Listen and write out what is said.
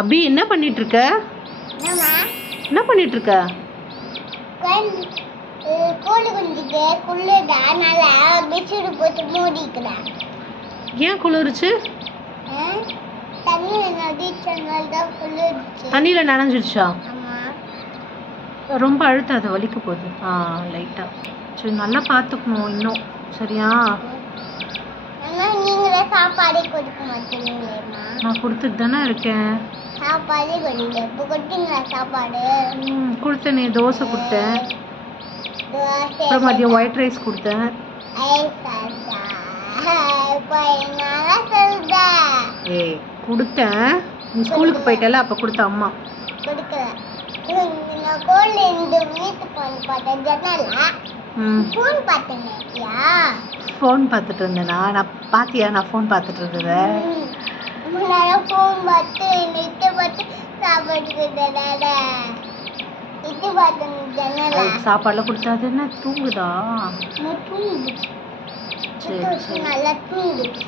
அபி என்ன பண்ணிட்டு இருக்க? என்ன பண்ணிட்டு இருக்க? கோழி குஞ்சுக்கு குளிர்னால பெட்ஷீட் போட்டு மூடிக்கிறேன். ஏன் குளிர்ச்சு? தண்ணியில நடிச்சனால தான் குளிர்ச்சு. தண்ணியில நனைஞ்சிருச்சா? ஆமா. ரொம்ப அழுத்தாத, வலிக்க போகுது. லைட்டா. சரி, நல்லா பார்த்துக்கணும் இன்னும். சரியா? நீங்களே சாப்பாடே கொடுக்க மாட்டீங்களேம்மா? நான் கொடுத்துட்டு தானே இருக்கேன். சாப்பாடே கொடுங்க. இப்போ கொடுத்தீங்களா சாப்பாடு? கொடுத்தேனே, தோசை கொடுத்தேன். அப்புறம் மதியம் ஒயிட் ரைஸ் கொடுத்தேன். ஏய், கொடுத்தேன். நீ ஸ்கூலுக்கு போயிட்டல, அப்போ கொடுத்த அம்மா கொடுக்கல. நான் கோழி இந்த வீட்டுக்கு வந்து பார்த்தேன் ஜன்னல்ல. ஃபோன் பார்த்தேன்யா. ஃபோன் பார்த்துட்டு இருந்தேனா? நான் பார்த்தியா? நான் ஃபோன் பார்த்துட்டு இருந்தேன். நான் ஃபோன் பார்த்து நெட்டை பார்த்து சாப்பாடு கொடுத்தேன். இது பார்த்தேன் ஜன்னல்ல. சாப்பாடுலாம் கொடுத்தாது என்ன? தூங்குதா? தூங்குது. சரி சரி. நல்லா தூங்குது.